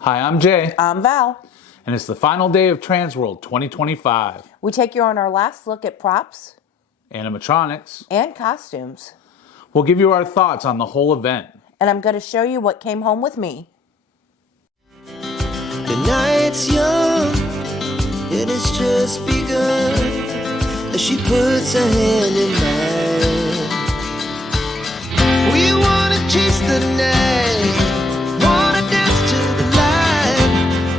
Hi, I'm Jay, I'm Val. and it's the final day of Transworld 2025. We take you on our last look at props Animatronics. and costumes. We'll give you our thoughts on the whole event. And I'm going to show you what came home with me. The night's young, and it's just begun, as she puts her hand in mine. We wanna chase the night, wanna dance to the light,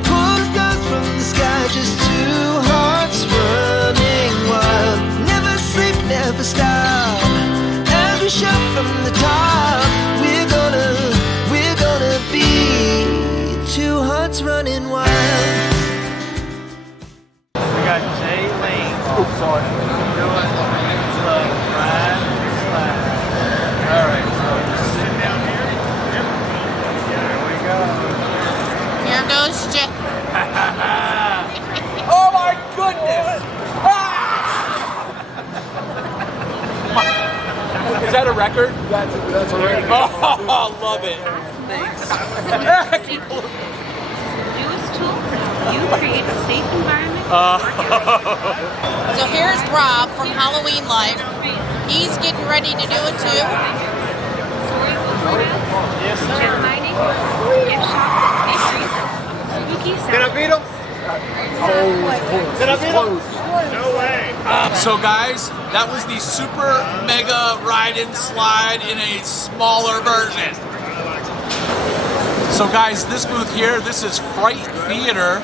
pull the stars from the sky, just two hearts running wild. Never sleep, never stop, as we shout from the top. We're gonna be two hearts running wild. We got Jay Lane. Oh, sorry. Doing the ride and slide. All right, so just sit down here. Yep. There we go. Here goes Jay. Oh my goodness! Is that a record? That's a record. Oh, love it. Newest tool. You create a safe environment. So here's Rob from Halloween Life. He's getting ready to do it too. Yes, sir. Gift shop mysteries. Spooky Can I beat him? Can I beat him? No way. So guys, that was the super mega ride and slide in a smaller version. So guys, this booth here, this is Fright Theater.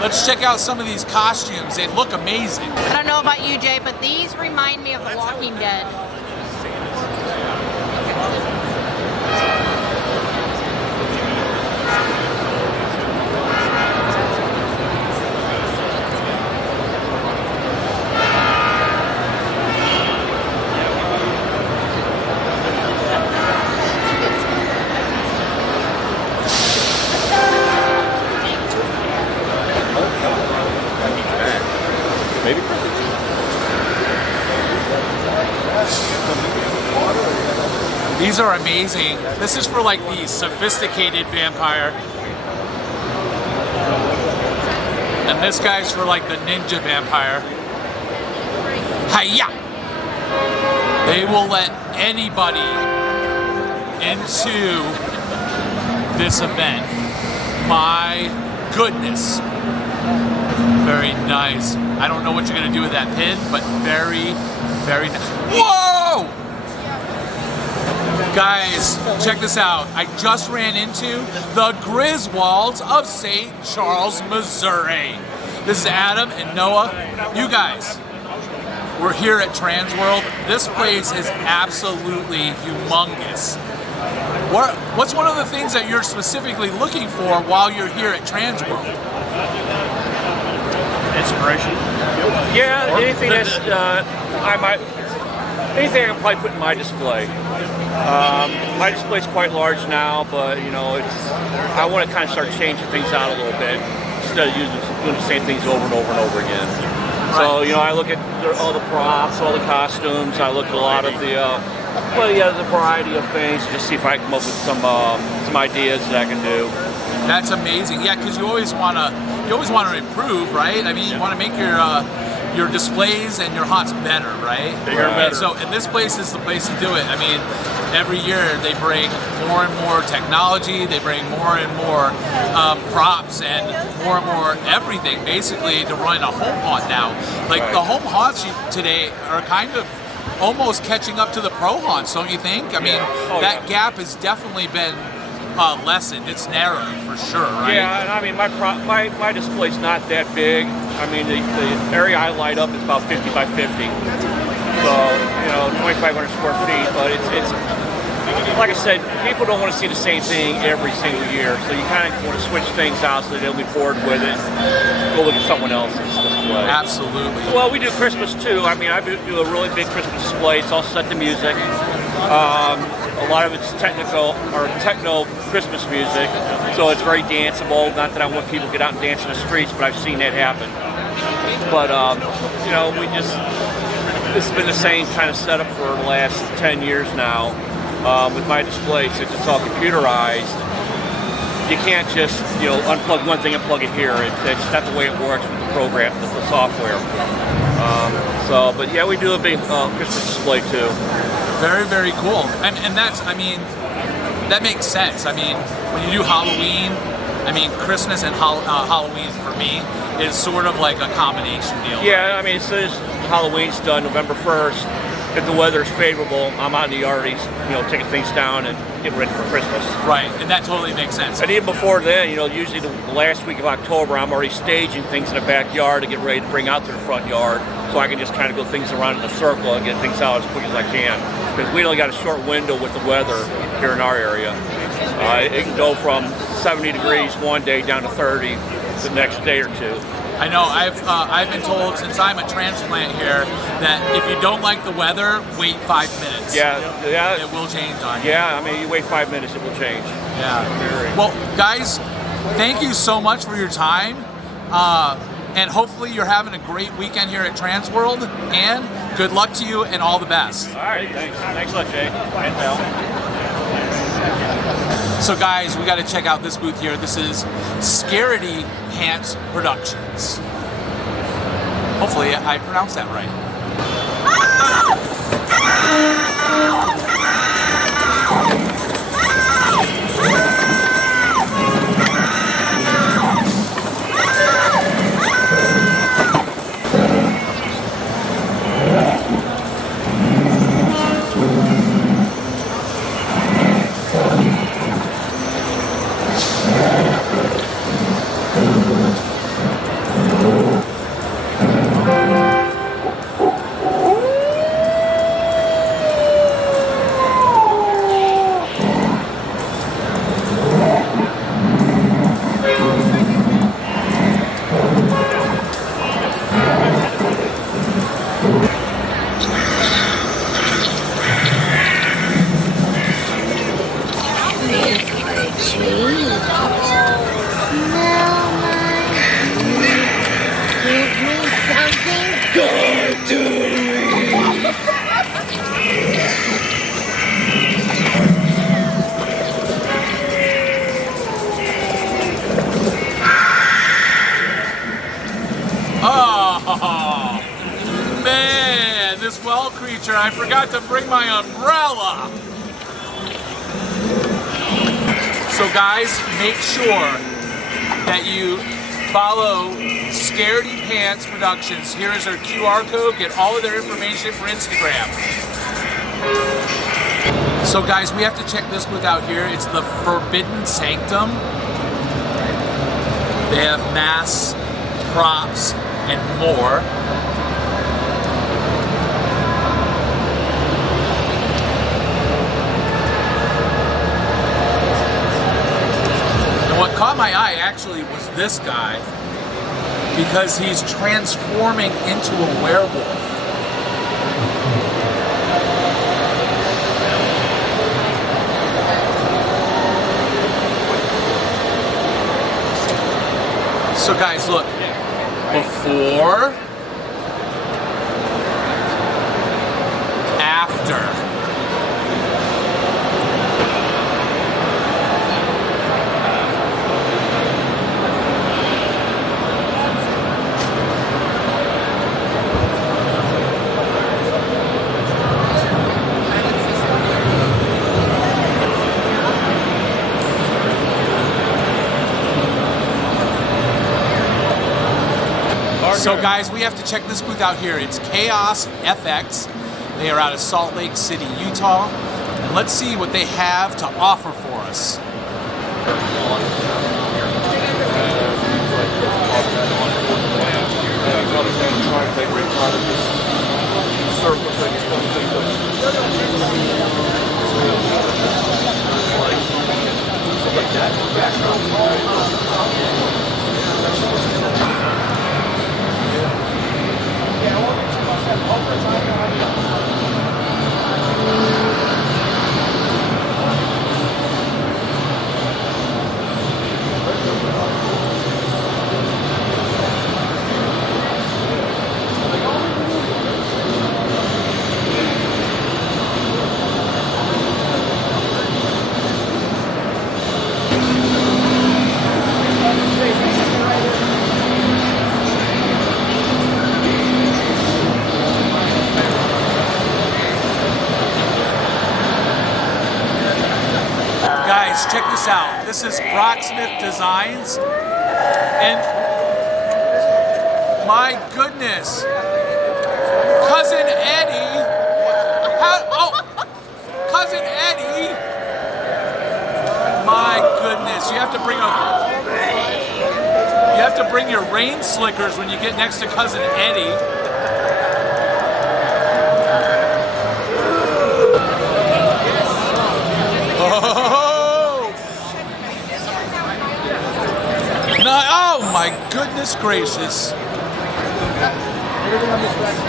Let's check out some of these costumes. They look amazing. I don't know about you, Jay, but these remind me of The Walking Dead. These are amazing. This is for like the sophisticated vampire. And this guy's for like the ninja vampire. Hiya! They will let anybody into this event. My goodness. Very nice. I don't know what you're gonna do with that pin, but very, very nice. Whoa! Guys, check this out. I just ran into the Griswolds of St. Charles, Missouri. This is Adam and Noah. You guys, we're here at Transworld. This place is absolutely humongous. What's one of the things that you're specifically looking for while you're here at Transworld? Inspiration. Yeah, anything that's anything I can probably put in my display. My display's quite large now, but you know, I want to kind of start changing things out a little bit instead of doing the same things over and over and over again. So you know, I look at all the props, all the costumes. I look at a lot of the variety of things, just see if I can come up with some ideas that I can do. That's amazing. Yeah, because you always want to improve, right? I mean, you want to make your displays and your haunts better, right? Bigger and better. And this place is the place to do it. I mean, every year they bring more and more technology, they bring more and more props and more everything, basically, to run a home haunt now. Like, the home haunts today are kind of almost catching up to the pro haunts, don't you think? I mean, that gap has definitely been lessened. It's narrowed for sure, right? Yeah, and I mean, my display's not that big. I mean, the area I light up is about 50 by 50. So, you know, 2,500 square feet, but it's like I said, people don't want to see the same thing every single year, so you kind of want to switch things out so that they'll be bored with it. Go look at someone else's display. Absolutely. Well, we do Christmas too. I mean, I do a really big Christmas display. It's all set to music. A lot of it's techno Christmas music, so it's very danceable. Not that I want people to get out and dance in the streets, but I've seen that happen. But you know, this has been the same kind of setup for the last 10 years now with my display, since it's all computerized. you can't just unplug one thing and plug it here. It's not the way it works with the program, with the software. But yeah, we do a big Christmas display too. Very, very cool. And that's, I mean, that makes sense. I mean, when you do Halloween, I mean, Christmas and Halloween for me is sort of like a combination deal. Yeah, I mean, as soon as Halloween's done, November 1st, if the weather's favorable, I'm out in the yard, taking things down and getting ready for Christmas. Right, and that totally makes sense. And even before then, usually the last week of October, I'm already staging things in the backyard to get ready to bring out to the front yard, so I can just kind of go things around in a circle and get things out as quick as I can. Because we only got a short window with the weather here in our area. It can go from 70 degrees one day down to 30 the next day or two. I know, I've been told since I'm a transplant here that if you don't like the weather, wait 5 minutes. Yeah. It will change on you. Yeah, I mean, you wait 5 minutes, it will change. Yeah. Well, guys, thank you so much for your time. And hopefully you're having a great weekend here at Transworld. And good luck to you and all the best. All right, thanks. Thanks a lot, Jay. And Val. So guys, we got to check out this booth here. This is Scaredy Pants Productions. Hopefully I pronounced that right. Oh, man, this well creature, I forgot to bring my umbrella. So guys, make sure that you follow Scaredy Pants Productions. Here is their QR code. Get all of their information for Instagram. So guys, we have to check this booth out here. It's the Forbidden Sanctum. They have masks, props, and more. And what caught my eye actually was this guy, because he's transforming into a werewolf. So guys, look, before, after. So guys, we have to check this booth out here. It's Chaos FX. They are out of Salt Lake City, Utah. And let's see what they have to offer for us. this out. This is Brocksmith Designs. And my goodness, Cousin Eddie, Cousin Eddie, my goodness, you have to bring your rain slickers when you get next to Cousin Eddie. Oh my goodness gracious.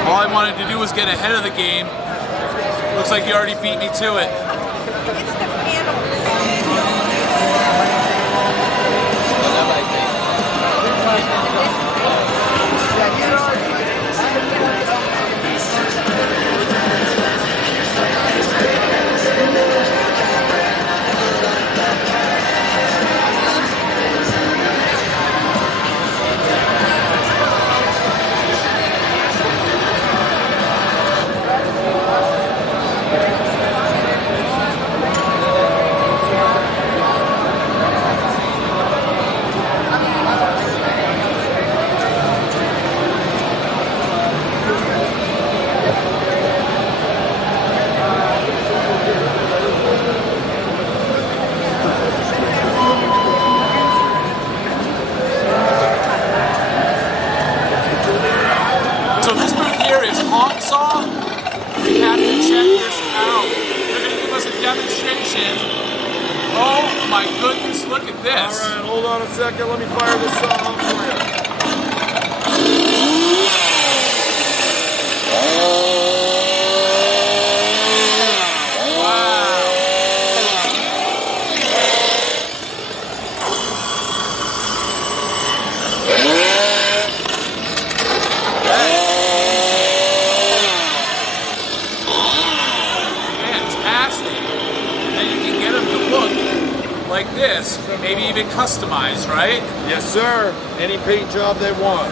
All I wanted to do was get ahead of the game. Looks like you already beat me to it. Oh my goodness, look at this. All right, hold on a second. Let me fire this saw up for you. Like this, maybe even customized, right? Yes, sir. Any paint job they want.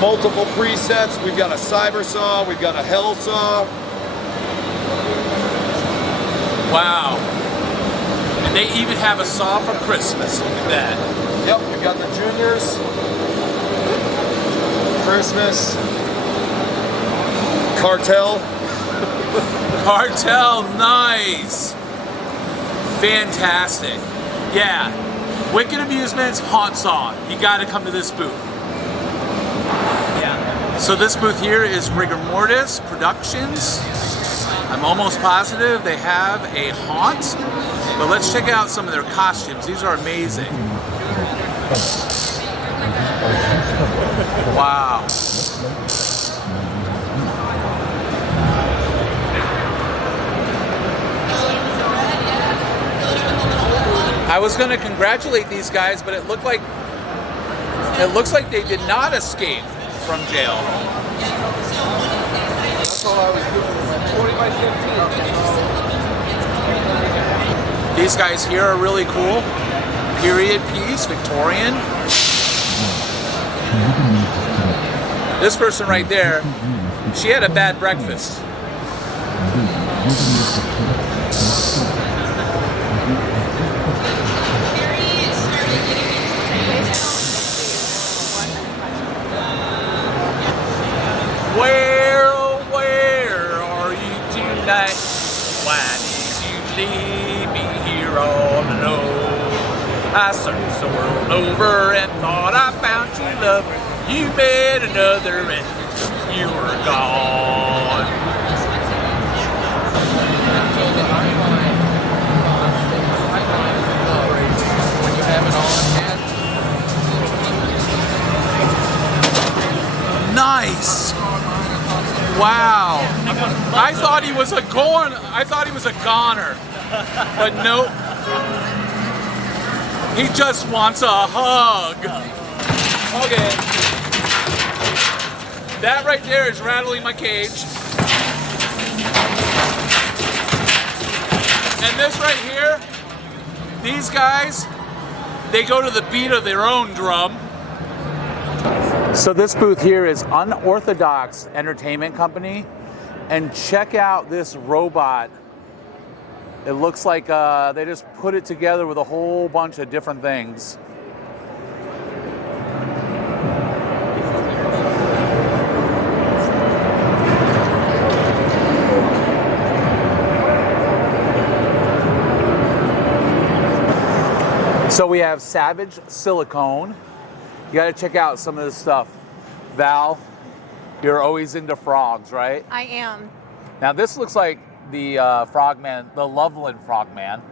Multiple presets. We've got a cyber saw. We've got a hell saw. Wow. And they even have a saw for Christmas. Look at that. Yep, we got the juniors. Christmas. Cartel. Cartel, nice. Fantastic. Yeah. Wicked Amusements, Haunt Saw. You gotta come to this booth. Yeah. So this booth here is Rigor Mortis Productions. I'm almost positive they have a haunt, but let's check out some of their costumes. These are amazing. Wow. I was going to congratulate these guys, but it looks like they did not escape from jail. That's all I was doing. 20 by 15. These guys here are really cool. Period piece, Victorian. This person right there, she had a bad breakfast. Where are you tonight? Why did you leave me here all alone? I searched the world over and thought I found true love. You met another and you were gone. Nice. Wow. I thought he was a goner. But nope. He just wants a hug. Okay. That right there is rattling my cage. And this right here, these guys, they go to the beat of their own drum. So this booth here is Unorthodox Entertainment Company, and check out this robot It looks like they just put it together with a whole bunch of different things. So we have Savage Silicone. You got to check out some of this stuff. Val, you're always into frogs, right? I am. Now this looks like the Frogman, the Loveland Frogman,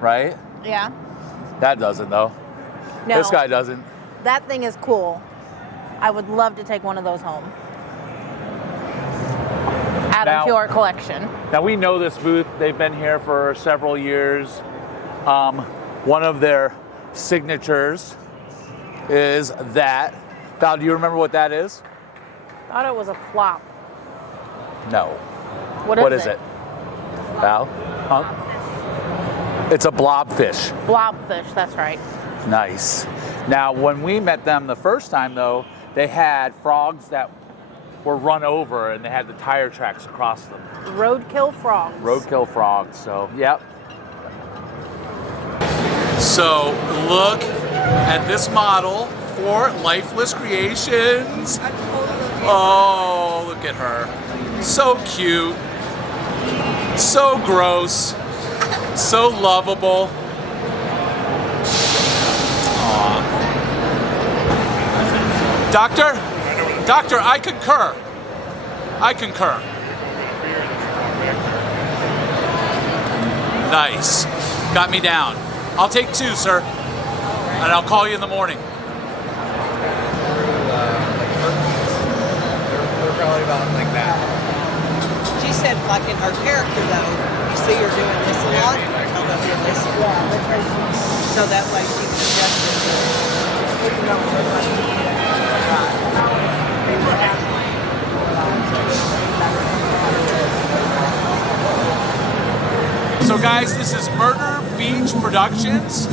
right? Yeah. That doesn't though. No. This guy doesn't. That thing is cool. I would love to take one of those home. Add them to our collection. Now we know this booth. They've been here for several years. One of their signatures is that. Val, do you remember what that is? Thought it was a flop. No. What is it? Val? Huh? It's a blobfish. Blobfish, that's right. Nice. Now, when we met them the first time, though, they had frogs that were run over and they had the tire tracks across them. Roadkill frogs. Roadkill frogs. So, yep. So look at this model for Lifeless Creations. Oh, look at her. So cute. So gross. So lovable. Aww. Doctor, I concur. Nice. Got me down. I'll take 2, sir. And I'll call you in the morning. We're probably about like that. She said, like in her character though, you see her doing this a lot. Tell them you're listening. So that way she So guys, this is Murder Beach Productions.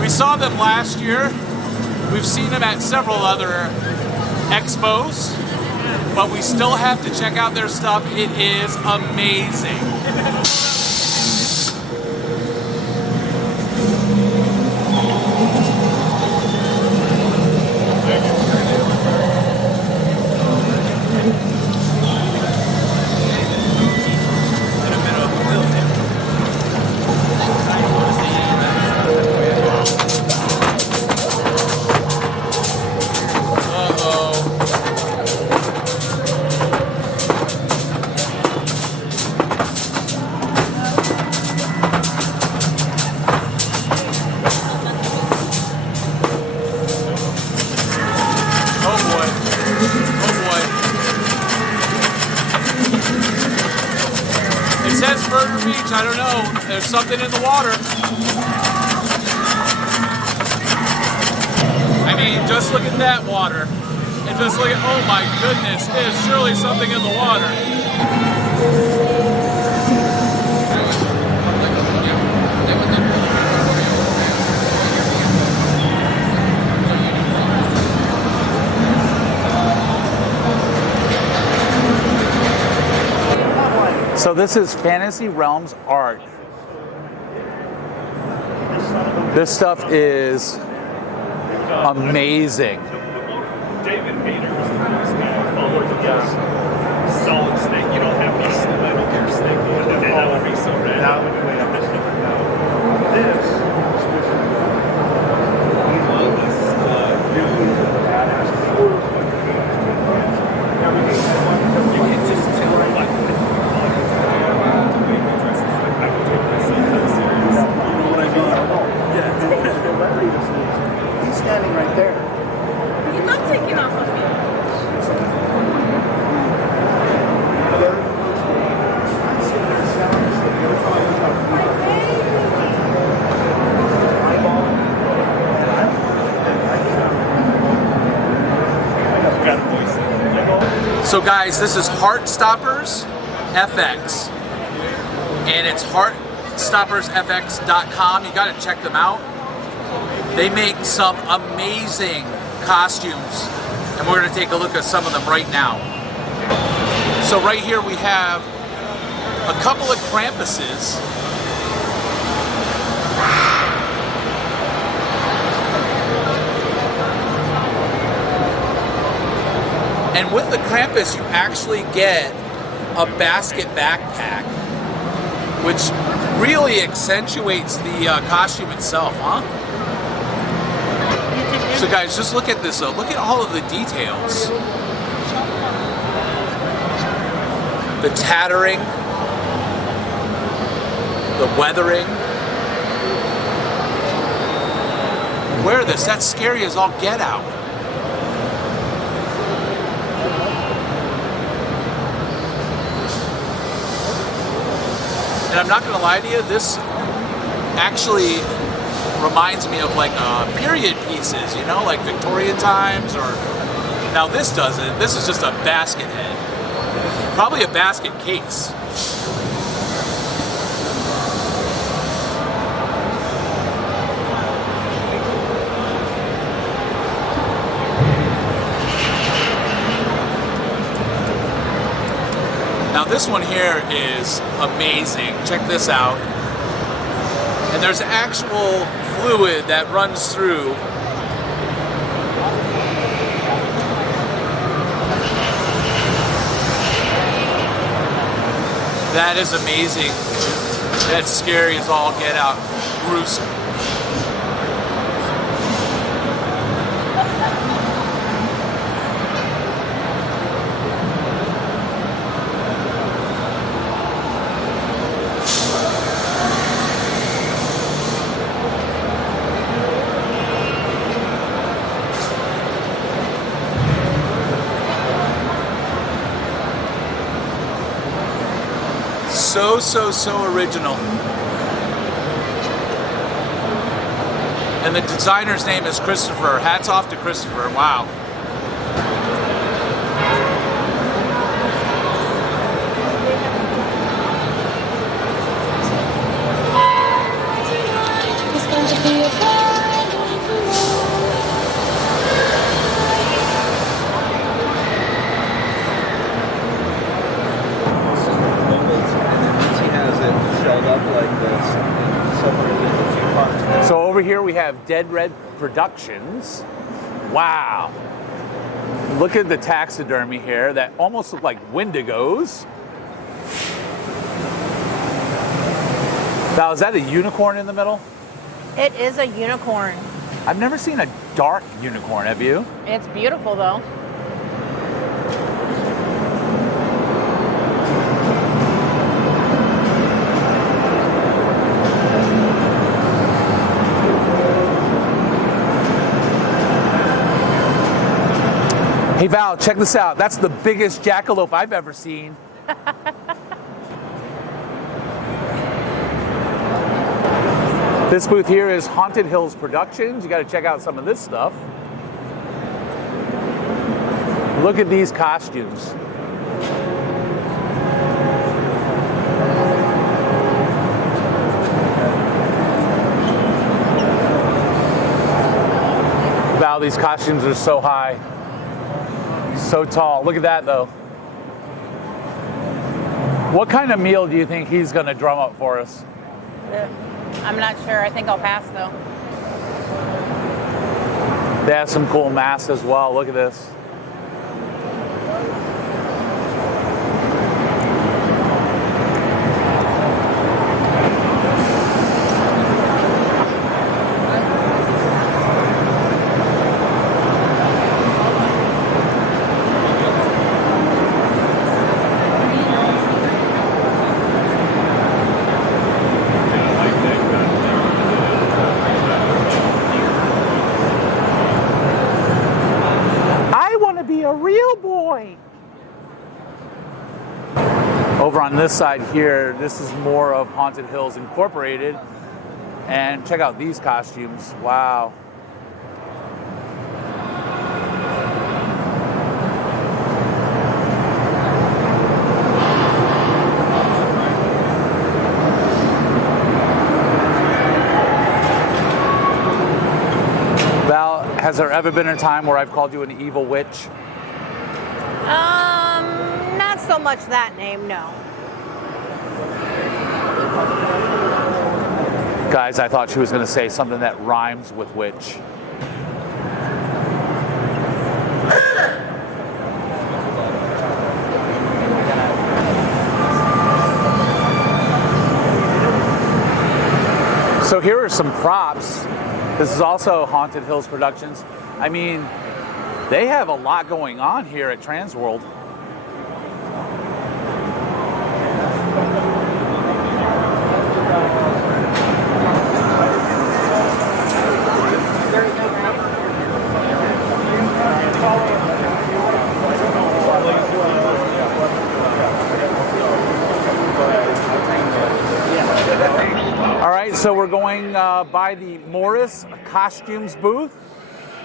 We saw them last year. We've seen them at several other expos, but we still have to check out their stuff. It is amazing. I don't know. There's something in the water. I mean, just look at that water. And just look at, oh my goodness, there's surely something in the water. So this is Fantasy Realms art. This stuff is amazing. David Hayter is the first guy followed the solid snake. You don't have these little gear snake. That would be so rad. That would be this. We love this new badass. You can just tell like He's standing right there. He's not taking off of me. So guys, this is Heartstoppers FX. And it's heartstoppersfx.com. You gotta check them out. They make some amazing costumes, and we're going to take a look at some of them right now. So right here we have a couple of Krampuses And with the Krampus, you actually get a basket backpack, which really accentuates the costume itself, huh? So guys, just look at this though. Look at all of the details. The tattering, the weathering. Wear this, that's scary as all get out. And I'm not gonna lie to you, this actually reminds me of like period pieces, you know, like Victorian times, or now this doesn't. This is just a basket head. Probably a basket case. Now this one here is amazing. Check this out. And there's actual fluid that runs through. That is amazing. That's scary as all get out. Gruesome. So original. And the designer's name is Christopher. Hats off to Christopher. Wow. It's going to be a So over here we have Dead Red Productions. Wow. Look at the taxidermy here that almost look like Wendigos. Val, is that a unicorn in the middle? It is a unicorn. I've never seen a dark unicorn, have you? It's beautiful though. Hey Val, check this out. That's the biggest jackalope I've ever seen. This booth here is Haunted Hills Productions. You got to check out some of this stuff. Look at these costumes. Wow, these costumes are so high. So tall. Look at that though. What kind of meal do you think he's going to drum up for us? I'm not sure. I think I'll pass though. They have some cool masks as well. Look at this. Over on this side here, this is more of Haunted Hills Incorporated. And check out these costumes. Wow. Val, has there ever been a time where I've called you an evil witch? Not so much that name, no. Guys, I thought she was going to say something that rhymes with witch. some props. This is also Haunted Hills Productions. I mean, they have a lot going on here at Transworld. All right, so we're going by the Morris Costumes booth.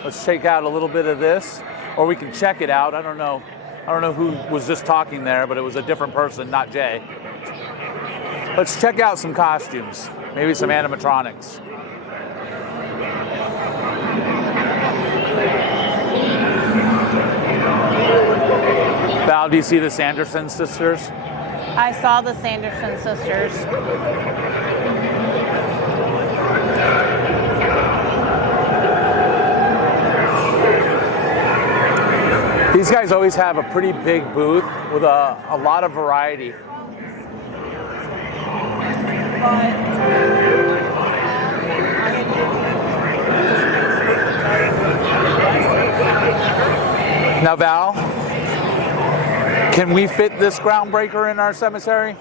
Let's check out a little bit of this, or we can check it out. I don't know who was just talking there, but it was a different person, not Jay. Let's check out some costumes, maybe some animatronics. Val, do you see the Sanderson sisters? I saw the Sanderson sisters. These guys always have a pretty big booth with a lot of variety. Now, Val, can we fit this groundbreaker in our cemetery?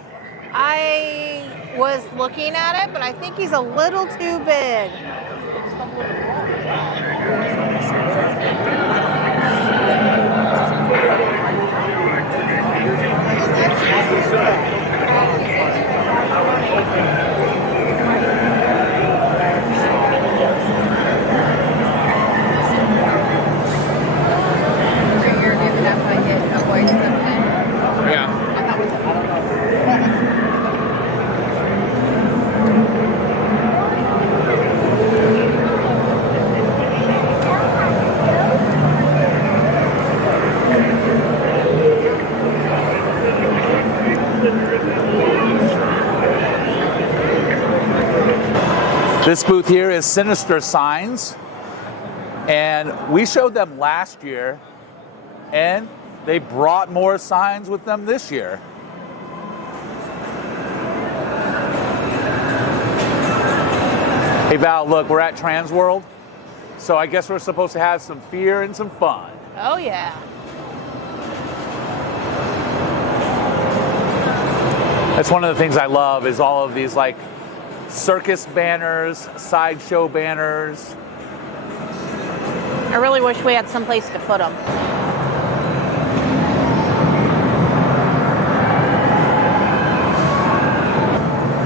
I was looking at it, but I think he's a little too big. This booth here is Sinister Signs, and we showed them last year, and they brought more signs with them this year. Hey Val, look, we're at Transworld, so I guess we're supposed to have some fear and some fun. Oh yeah. That's one of the things I love is all of these like circus banners, sideshow banners. I really wish we had some place to put them.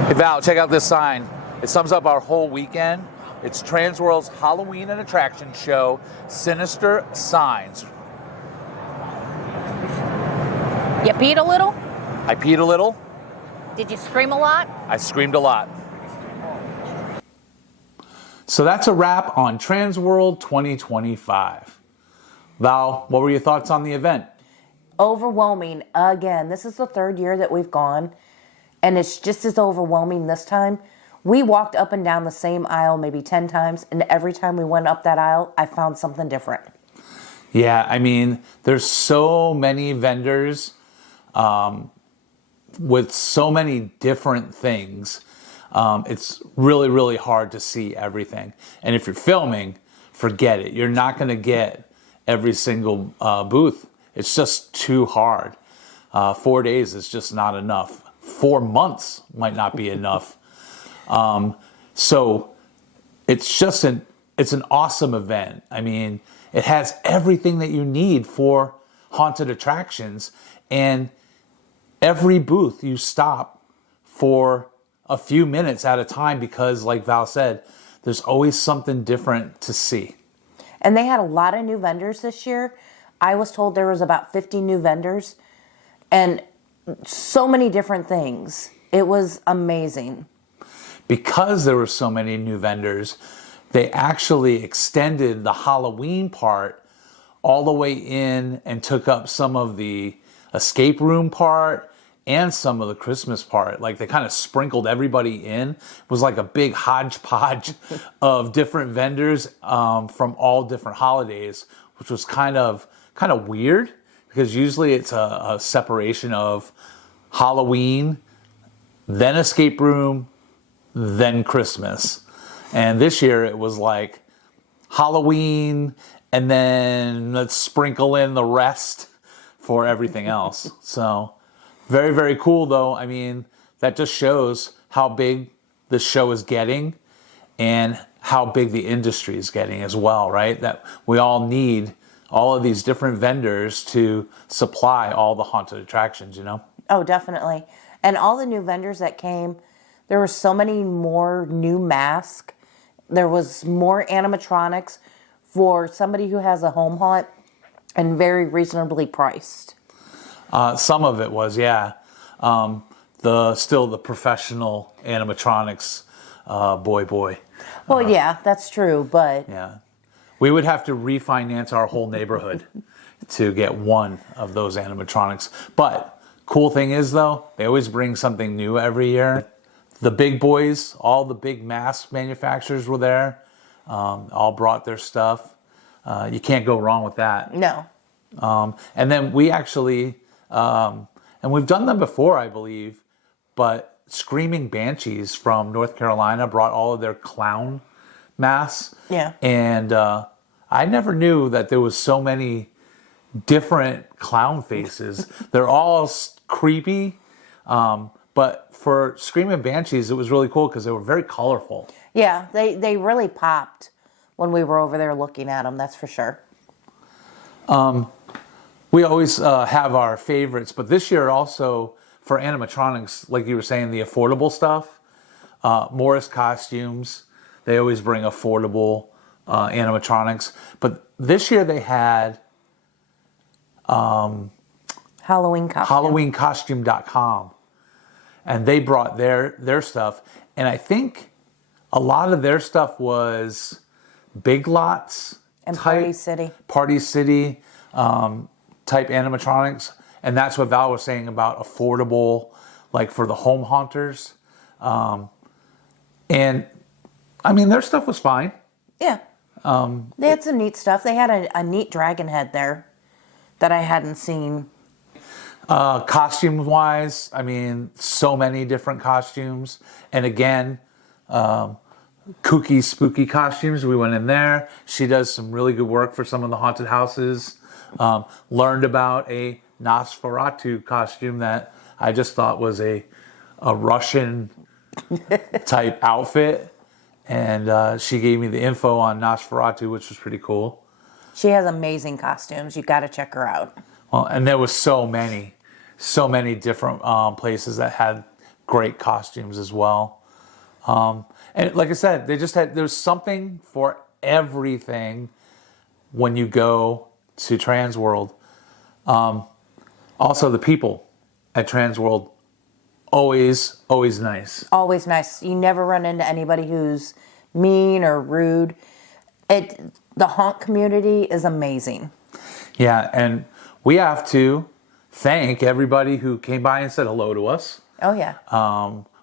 Hey Val, check out this sign. It sums up our whole weekend. It's Transworld's Halloween and Attraction Show, Sinister Signs. You peed a little? I peed a little. Did you scream a lot? I screamed a lot. So that's a wrap on Transworld 2025. Val, what were your thoughts on the event? Overwhelming again. This is the third year that we've gone, and it's just as overwhelming this time. We walked up and down the same aisle maybe 10 times, and every time we went up that aisle, I found something different. Yeah, I mean, there's so many vendors with so many different things. It's really, really hard to see everything. And if you're filming, forget it. You're not going to get every single booth. It's just too hard. 4 days is just not enough. 4 months might not be enough. So it's an awesome event. I mean, it has everything that you need for haunted attractions, and every booth you stop for a few minutes at a time because, like Val said, there's always something different to see. And they had a lot of new vendors this year. I was told there was about 50 new vendors and so many different things. It was amazing. Because there were so many new vendors, they actually extended the Halloween part all the way in and took up some of the escape room part and some of the Christmas part. Like, they kind of sprinkled everybody in. It was like a big hodgepodge of different vendors from all different holidays, which was kind of weird because usually it's a separation of Halloween, then escape room, then Christmas. And this year it was like Halloween, and then let's sprinkle in the rest for everything else. So very, very cool though. I mean, that just shows how big the show is getting and how big the industry is getting as well, right? That we all need all of these different vendors to supply all the haunted attractions, you know? Oh, definitely. And all the new vendors that came, there were so many more new masks. There was more animatronics for somebody who has a home haunt, and very reasonably priced. Some of it was, yeah. The professional animatronics, boy. Well, yeah, that's true, but Yeah. We would have to refinance our whole neighborhood to get one of those animatronics. But cool thing is, though, they always bring something new every year. The big boys, all the big mask manufacturers were there, all brought their stuff. You can't go wrong with that. no. And then we actually, and we've done them before, I believe, but Screaming Banshees from North Carolina brought all of their clown masks. Yeah. And I never knew that there was so many different clown faces. They're all creepy, but for Screaming Banshees, it was really cool because they were very colorful. Yeah, they really popped when we were over there looking at them, that's for sure. We always have our favorites, but this year also for animatronics, like you were saying, the affordable stuff, Morris Costumes, they always bring affordable animatronics. But this year they had Halloween costume. HalloweenCostume.com, and they brought their stuff. And I think a lot of their stuff was Big Lots And type, Party City. Type animatronics. And that's what Val was saying about affordable, like for the home haunters. And I mean, their stuff was fine. Yeah. They had some neat stuff. They had a neat dragon head there that I hadn't seen. Costume wise, I mean, so many different costumes. And again, kooky, spooky costumes. We went in there. She does some really good work for some of the haunted houses. Learned about a Nosferatu costume that I just thought was a Russian type outfit. And she gave me the info on Nosferatu, which was pretty cool. She has amazing costumes. You got to check her out. Well, and there was so many different places that had great costumes as well. And like I said, there's something for everything when you go to Transworld. Also, the people at Transworld, always nice. Always nice. You never run into anybody who's mean or rude. The haunt community is amazing. Yeah, and we have to thank everybody who came by and said hello to us. Oh, yeah.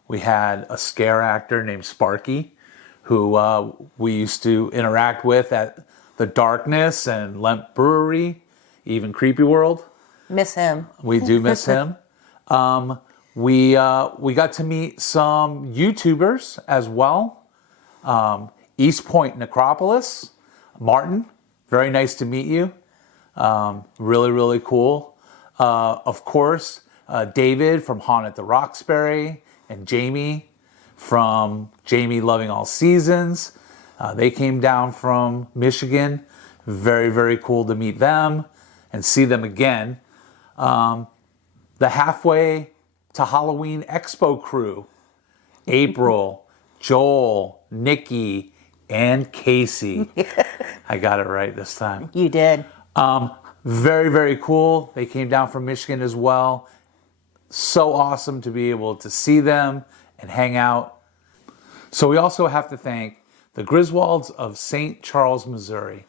We had a scare actor named Sparky, who we used to interact with at the Darkness and Lemp Brewery, even Creepy World. Miss him. We do miss him. We got to meet some YouTubers as well. East Point Necropolis, Martin, very nice to meet you. Really cool. Of course, David from Haunt at the Roxbury and Jamie from Jamie Loving All Seasons. They came down from Michigan. Very cool to meet them and see them again. The Halfway to Halloween Expo crew, April, Joel, Nikki, and Casey. I got it right this time. You did. Very cool. They came down from Michigan as well. So awesome to be able to see them and hang out. So we also have to thank the Griswolds of St. Charles, Missouri.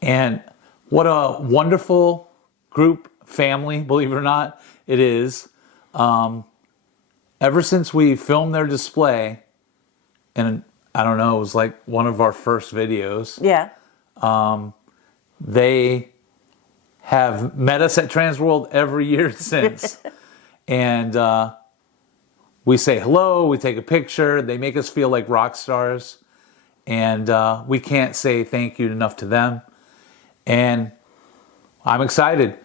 And what a wonderful group, family, believe it or not, it is. Ever since we filmed their display, and I don't know, it was like one of our first videos. Yeah. They have met us at Transworld every year since. And we say hello, we take a picture. They make us feel like rock stars. And we can't say thank you enough to them. And I'm excited.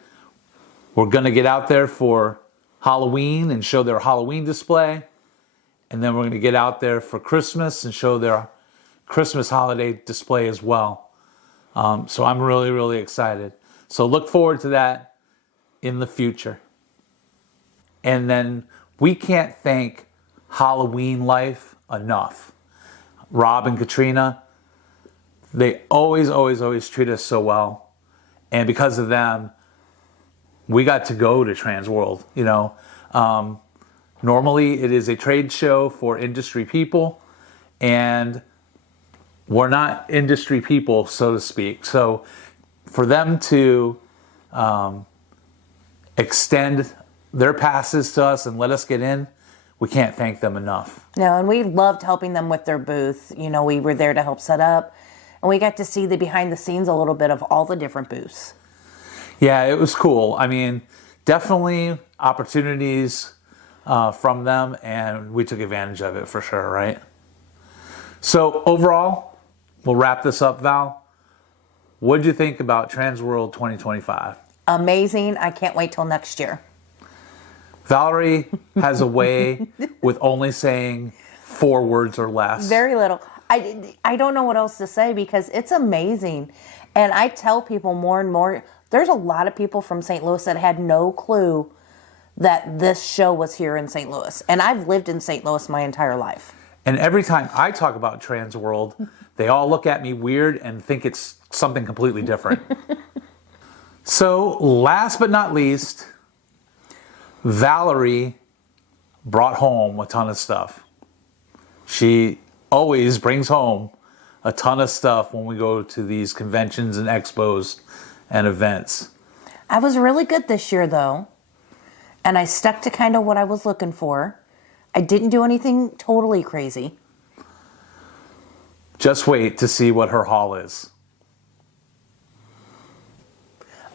We're going to get out there for Halloween and show their Halloween display. And then we're going to get out there for Christmas and show their Christmas holiday display as well. So I'm really, really excited. So look forward to that in the future. And then we can't thank Halloween Life enough. Rob and Katrina, they always treat us so well. And because of them, we got to go to Transworld, you know. Normally it is a trade show for industry people, and we're not industry people, so to speak. So for them to extend their passes to us and let us get in, we can't thank them enough. No, and we loved helping them with their booth. You know, we were there to help set up, and we got to see the behind the scenes a little bit of all the different booths. Yeah, it was cool. I mean, definitely opportunities from them, and we took advantage of it for sure, right? So overall, we'll wrap this up, Val. What did you think about Transworld 2025? Amazing. I can't wait till next year. Valerie has a way with only saying 4 words or less. Very little. I don't know what else to say because it's amazing. And I tell people more and more, there's a lot of people from St. Louis that had no clue that this show was here in St. Louis. And I've lived in St. Louis my entire life. And every time I talk about Transworld, they all look at me weird and think it's something completely different. So last but not least, Valerie brought home a ton of stuff. She always brings home a ton of stuff when we go to these conventions and expos and events. I was really good this year, though. And I stuck to kind of what I was looking for. I didn't do anything totally crazy. Just wait to see what her haul is.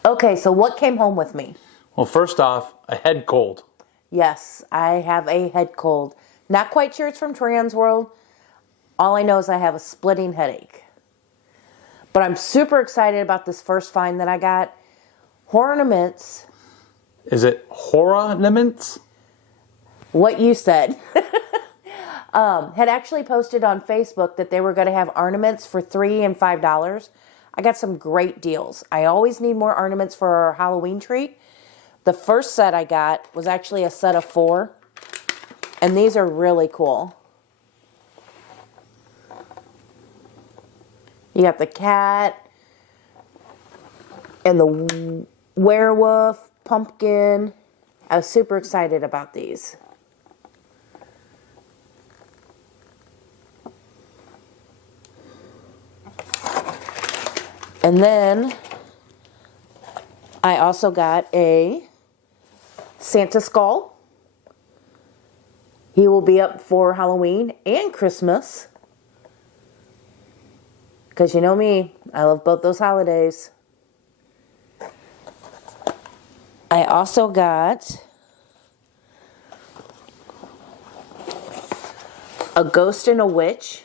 Okay, so what came home with me? Well, first off, a head cold. Yes, I have a head cold. Not quite sure it's from Transworld. All I know is I have a splitting headache. But I'm super excited about this first find that I got. Ornaments. Is it ornaments? What you said. Had actually posted on Facebook that they were going to have ornaments for $3 and $5. I got some great deals. I always need more ornaments for our Halloween tree. The first set I got was actually a set of 4. And these are really cool. You got the cat and the werewolf, pumpkin. I was super excited about these. And then I also got a Santa skull. He will be up for Halloween and Christmas. Because you know me, I love both those holidays. I also got a ghost and a witch.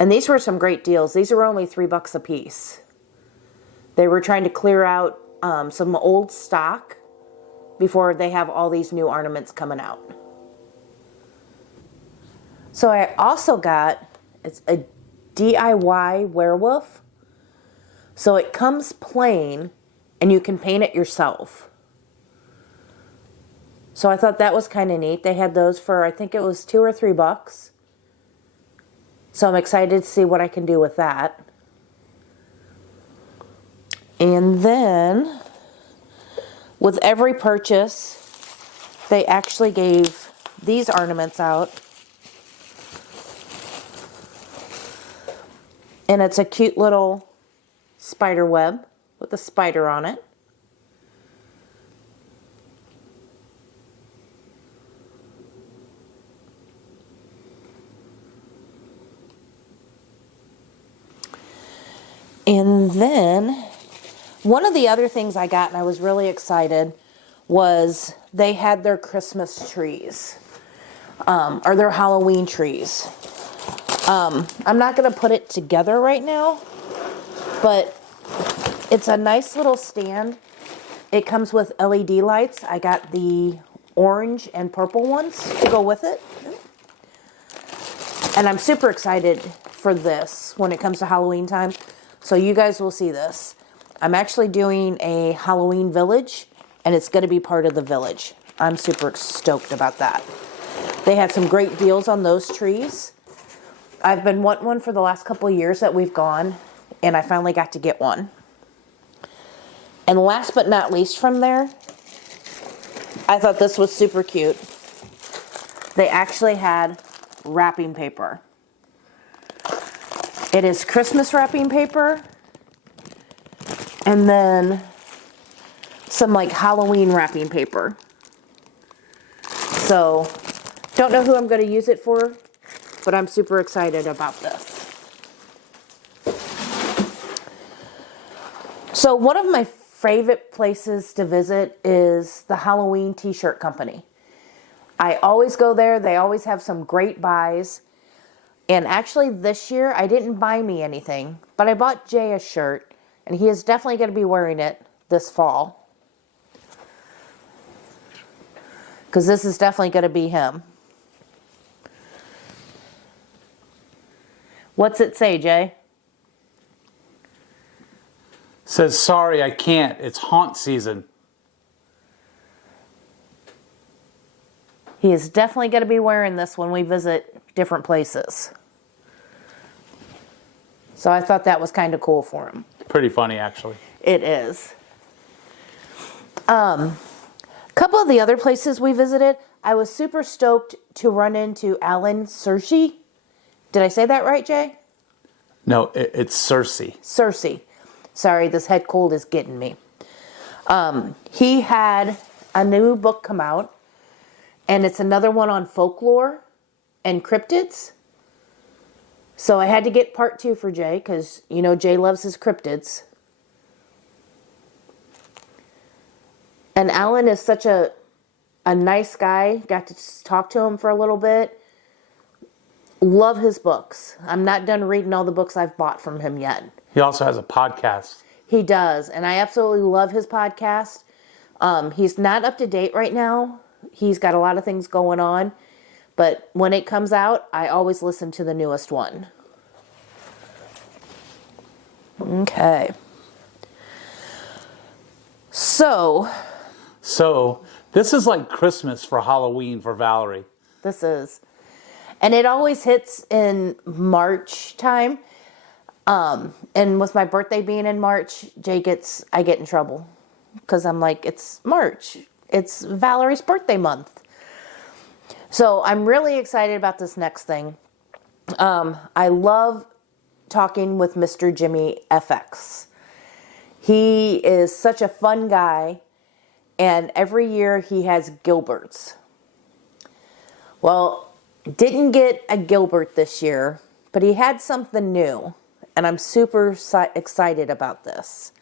And these were some great deals. These were only $3 a piece. They were trying to clear out some old stock before they have all these new ornaments coming out. So I also got, it's a DIY werewolf. So it comes plain and you can paint it yourself. So I thought that was kind of neat. They had those for, I think it was $2 or $3. So I'm excited to see what I can do with that. And then, with every purchase, they actually gave these ornaments out. And it's a cute little spider web with a spider on it. And then, one of the other things I got, and I was really excited, was they had their Christmas trees, or their Halloween trees. I'm not going to put it together right now, but it's a nice little stand. It comes with LED lights. I got the orange and purple ones to go with it. And I'm super excited for this when it comes to Halloween time. So you guys will see this. I'm actually doing a Halloween village, and it's going to be part of the village. I'm super stoked about that. They had some great deals on those trees. I've been wanting one for the last couple of years that we've gone, and I finally got to get one. And last but not least from there, I thought this was super cute. They actually had wrapping paper. It is Christmas wrapping paper, and then some like Halloween wrapping paper. So, don't know who I'm going to use it for, but I'm super excited about this. So one of my favorite places to visit is the Halloween t-shirt company. I always go there. They always have some great buys. And actually this year, I didn't buy me anything, but I bought Jay a shirt, and he is definitely going to be wearing it this fall. Because this is definitely going to be him. What's it say, Jay? Says, sorry, I can't. It's haunt season. He is definitely going to be wearing this when we visit different places. So I thought that was kind of cool for him. Pretty funny, actually. It is. A couple of the other places we visited, I was super stoked to run into Alan Searcy. Did I say that right, Jay? No, it's Cersei. Cersei. Sorry, this head cold is getting me. He had a new book come out, and it's another one on folklore and cryptids. So I had to get part 2 for Jay, because, you know, Jay loves his cryptids. And Alan is such a nice guy. Got to just talk to him for a little bit. Love his books. I'm not done reading all the books I've bought from him yet. He also has a podcast. He does, and I absolutely love his podcast. He's not up to date right now. He's got a lot of things going on, but when it comes out, I always listen to the newest one. Okay. So, this is like Christmas for Halloween for Valerie. This is. And it always hits in March time. And with my birthday being in March, I get in trouble. Because I'm like, it's March. It's Valerie's birthday month. So I'm really excited about this next thing. I love talking with Mr. Jimmy FX. He is such a fun guy. And every year he has Gilberts. Well, didn't get a Gilbert this year, but he had something new, and I'm super excited about this.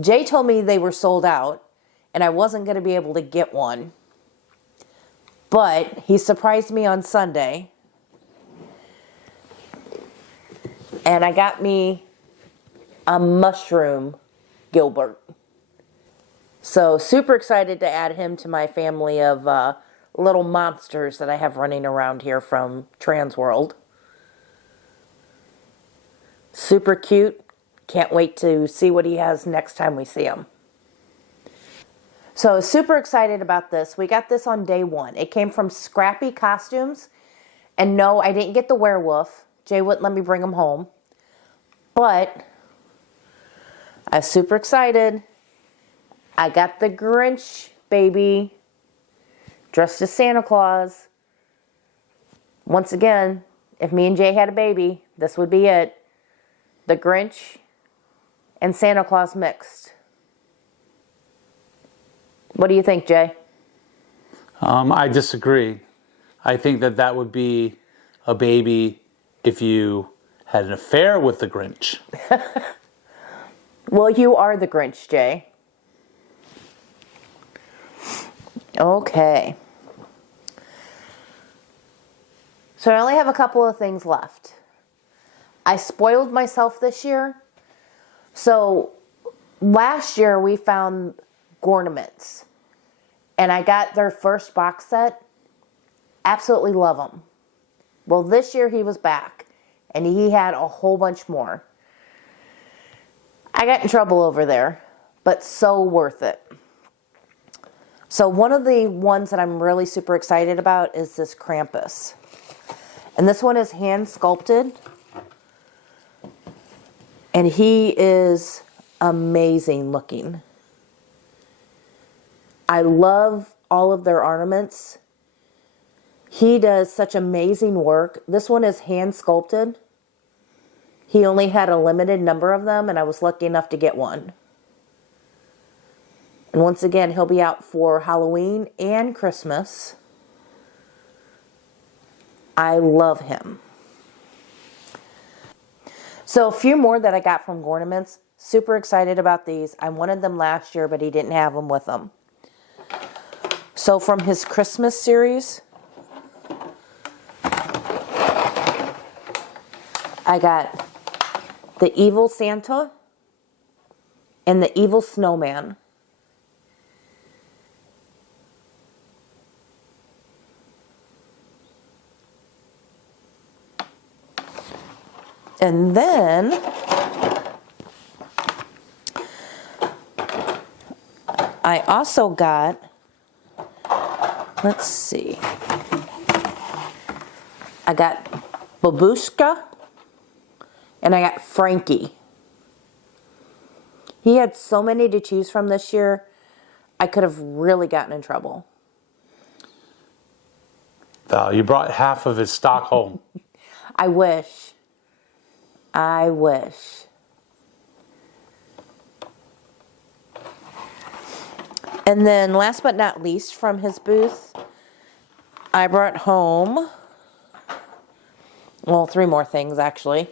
Jay told me they were sold out, and I wasn't going to be able to get one, but he surprised me on Sunday, and I got me a mushroom Gilbert. So super excited to add him to my family of little monsters that I have running around here from Transworld. Super cute. Can't wait to see what he has next time we see him. So super excited about this. We got this on day 1. It came from Scrappy Costumes. And no, I didn't get the werewolf. Jay wouldn't let me bring him home. But I was super excited. I got the Grinch baby dressed as Santa Claus. Once again, if me and Jay had a baby, this would be it. The Grinch and Santa Claus mixed. What do you think, Jay? I disagree. I think that would be a baby if you had an affair with the Grinch. Well, you are the Grinch, Jay. Okay. So I only have a couple of things left. I spoiled myself this year. So last year we found Gornaments, and I got their first box set. Absolutely love them. Well, this year he was back, and he had a whole bunch more. I got in trouble over there, but so worth it. So one of the ones that I'm really super excited about is this Krampus. And this one is hand sculpted. And he is amazing looking. I love all of their ornaments. He does such amazing work. This one is hand sculpted. He only had a limited number of them, and I was lucky enough to get one. And once again, he'll be out for Halloween and Christmas. I love him. So a few more that I got from Gornaments. Super excited about these. I wanted them last year, but he didn't have them with him. So from his Christmas series, I got the Evil Santa and the Evil Snowman. And then I also got, let's see, I got Babushka and I got Frankie. He had so many to choose from this year, I could have really gotten in trouble. Val, you brought half of his stock home. I wish. I wish. And then last but not least from his booth, I brought home, well, 3 more things actually.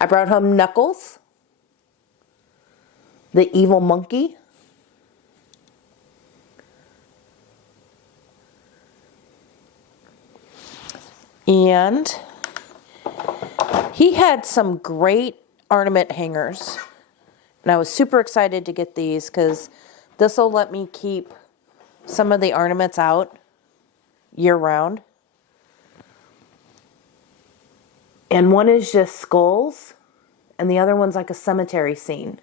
I brought home Knuckles, the Evil Monkey, and he had some great ornament hangers. And I was super excited to get these because this will let me keep some of the ornaments out year round. And one is just skulls, and the other one's like a cemetery scene.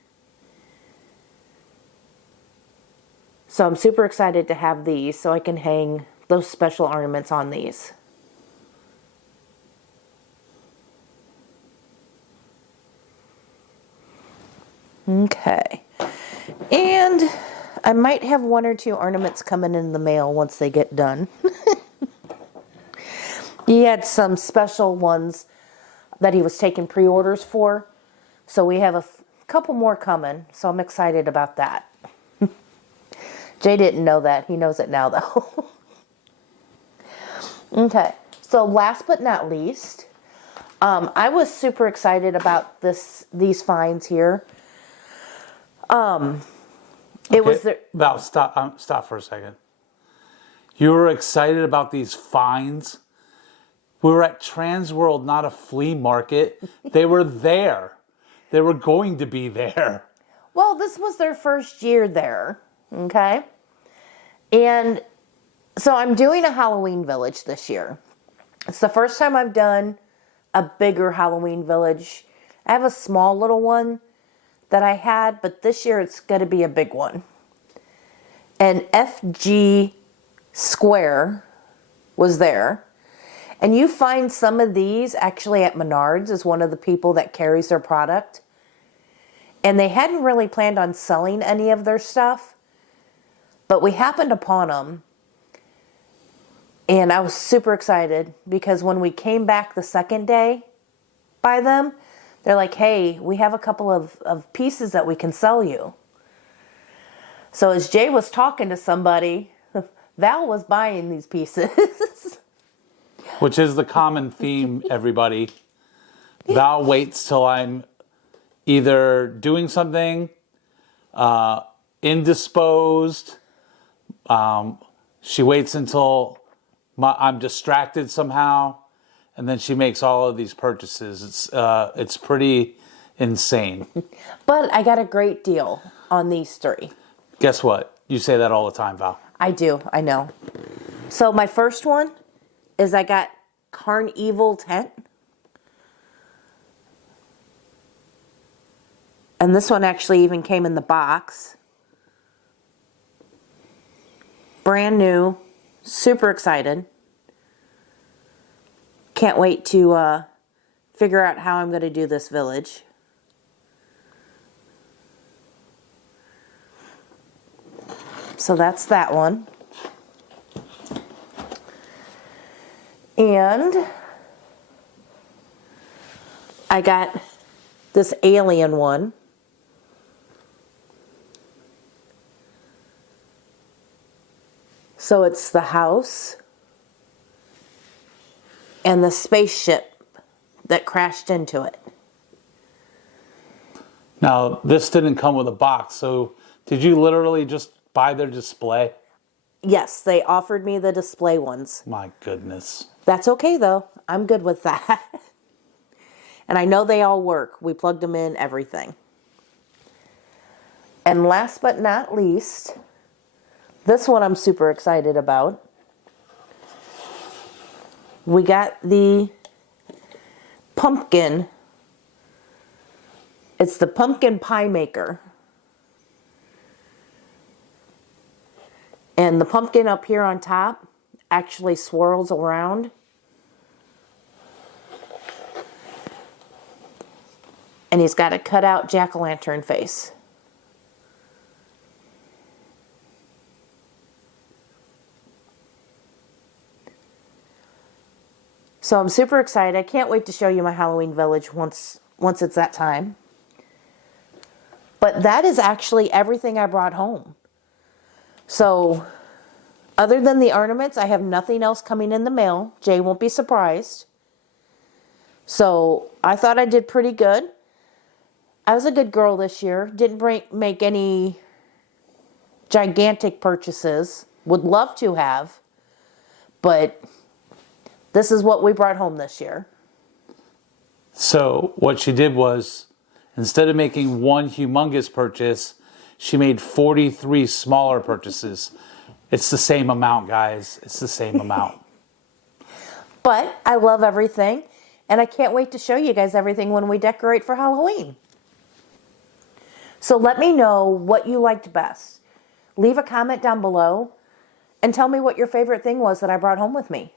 So I'm super excited to have these so I can hang those special ornaments on these. Okay. And I might have 1 or 2 ornaments coming in the mail once they get done. He had some special ones that he was taking pre-orders for. So we have a couple more coming. So I'm excited about that. Jay didn't know that. He knows it now though. Okay. So last but not least, I was super excited about these finds here. It was there. Val, stop for a second. You were excited about these finds? We were at Transworld, not a flea market. They were there. They were going to be there. Well, this was their first year there, okay? And so I'm doing a Halloween village this year. It's the first time I've done a bigger Halloween village. I have a small little one that I had, but this year it's going to be a big one. And FG Square was there. And you find some of these actually at Menards as one of the people that carries their product. And they hadn't really planned on selling any of their stuff, but we happened upon them. And I was super excited because when we came back the second day by them, they're like, hey, we have a couple of pieces that we can sell you. So as Jay was talking to somebody, Val was buying these pieces. Which is the common theme, everybody. Val waits till I'm either doing something, indisposed. She waits until I'm distracted somehow. and then she makes all of these purchases. It's pretty insane. But I got a great deal on these 3. Guess what? You say that all the time, Val. I do, I know. So my first one is I got Carnival tent. And this one actually even came in the box. Brand new. Super excited. Can't wait to figure out how I'm going to do this village. So that's that one. And I got this alien one. So it's the house and the spaceship that crashed into it. Now, this didn't come with a box, so did you literally just buy their display? Yes, they offered me the display ones. My goodness. That's okay though. I'm good with that. And I know they all work. We plugged them in, everything. And last but not least, this one I'm super excited about. We got the pumpkin. It's the pumpkin pie maker. And the pumpkin up here on top actually swirls around. And he's got a cutout jack-o'-lantern face. So I'm super excited. I can't wait to show you my Halloween village once it's that time. But that is actually everything I brought home. So other than the ornaments, I have nothing else coming in the mail. Jay won't be surprised. So I thought I did pretty good. I was a good girl this year. Didn't make any gigantic purchases. Would love to have. But this is what we brought home this year. So what she did was, instead of making one humongous purchase, she made 43 smaller purchases. It's the same amount, guys. It's the same amount. But I love everything. And I can't wait to show you guys everything when we decorate for Halloween. So let me know what you liked best. Leave a comment down below and tell me what your favorite thing was that I brought home with me.